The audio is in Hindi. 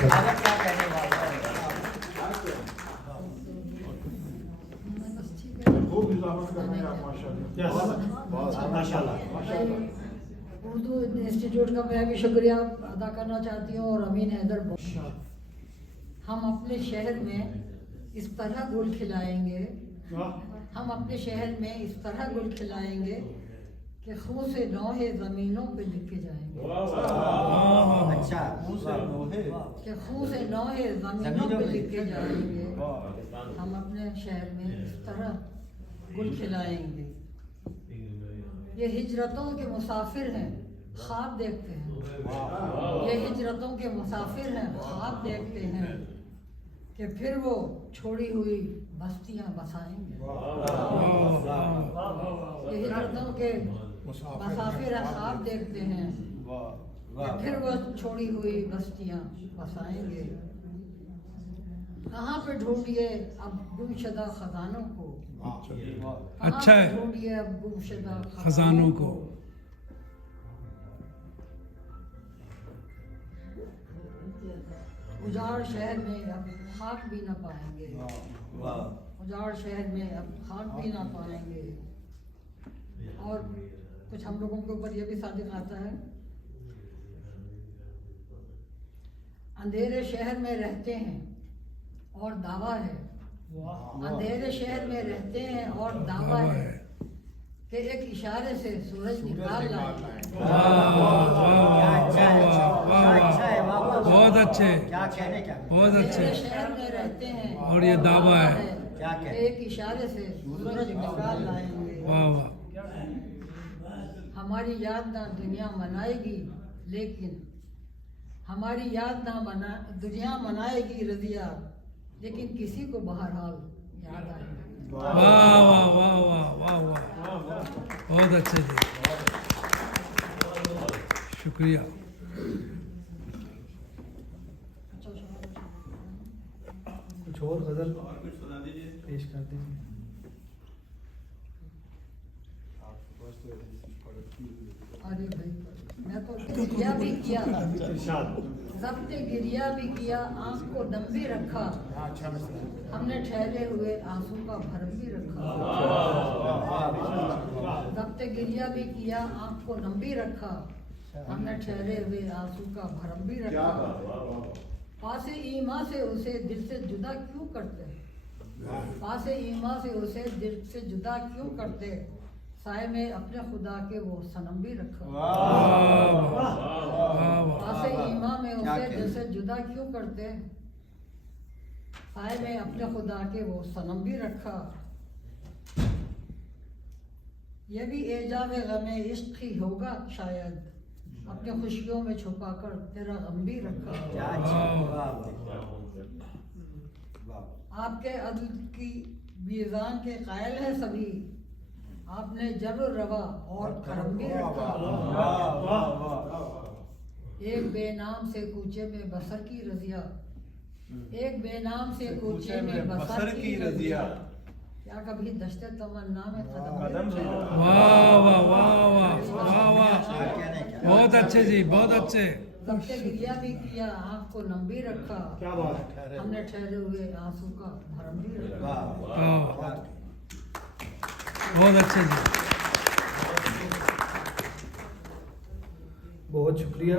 स्वागत क्या कहने वाला है? खूब इजाफत कर रहे हैं आप माशाल्लाह। माशाल्लाह। उर्दू इंस्टीट्यूट का मैं भी शुक्रिया अदा करना चाहती हूँ और अमीन हैदर। हम अपने शहर में इस तरह गुल खिलाएंगे, हम अपने शहर में इस तरह गुल खिलाएंगे कि खून से नौहे ज़मीनों पे लिखे जाएंगे। अच्छा, कि खून से नौहे ज़मीनों पे लिखे जाएंगे। हम अपने शहर में इस तरह गुल खिलाएंगे। ये हिजरतों के मुसाफिर हैं, ख्वाब देखते हैं। ये हिजरतों के मुसाफिर हैं, ख्वाब देखते हैं कि फिर वो छोड़ी हुई बस्तियां बसाएंगे। ये हिजरतों के मुसाफिर हैं, ख्वाब देखते हैं कि फिर वो छोड़ी हुई बस्तियां बसाएंगे। कहाँ पे ढूंढिए अब गुमशुदा खजानों को, अच्छा है, ढूंढिए अब गुमशुदा खजानों को। उजाड़ शहर में अब खाक भी न पाएंगे, उजाड़ शहर में अब खाक भी ना पाएंगे। और कुछ हम लोगों के ऊपर ये भी सादिक आता है, अंधेरे शहर में रहते हैं और दावा है, अंधेरे शहर में रहते हैं और दावा है कि एक इशारे से सूरज निकाल लाए। बहुत अच्छे, क्या कहने क्या बहुत अच्छे। अंधेरे शहर में रहते हैं और ये दावा है। क्या कि कहने? एक इशारे से सूरज निकाल लाएंगे। वाह वाह। हमारी याद ना दुनिया मनाएगी, लेकिन हमारी याद ना दुनिया मनाएगी रजिया, लेकिन किसी को बहरहाल याद आएगी। वाह वाह वाह वाह वाह वाह, बहुत अच्छे जी, शुक्रिया। कुछ और गजल पेश कर दीजिए। अरे भाई, मैं तो गिरिया भी किया, ज़ब्ते गिरिया भी किया, आँख को नम भी रखा, हमने ठहरे हुए आंसू का भरम भी रखा। ज़ब्ते गिरिया भी किया, आँख को नम भी रखा, हमने ठहरे हुए आंसू का भरम भी रखा। पासे ईमा से उसे दिल से जुदा क्यों करते, पासे ईमा से उसे दिल से जुदा क्यों करते, साए में अपने खुदा के वो सनम भी रखा। पासे ईमा में उसे दिल से जुदा क्यों करते, साए में अपने खुदा के वो सनम भी रखा। ये भी एजाज़ गमे इश्क ही होगा शायद, अपने खुशियों में छुपा कर तेरा गम भी रखा। आपके अदल की मीज़ान के कायल है सभी, आपने जबर रवा और करम भी रखा। एक बेनाम से कूचे में बसर की रजिया, एक बेनाम से कूचे में बसर की रजिया, क्या कभी दश्ते तमन्ना में कदम। वाह वाह वाह वाह वाह वाह, बहुत अच्छे जी, बहुत अच्छे। ज़ब्ते गिरिया भी किया, आँख को नम भी रखा, हमने ठहरे हुए आंसू का भरम भी रखा। बहुत अच्छे जी, बहुत शुक्रिया।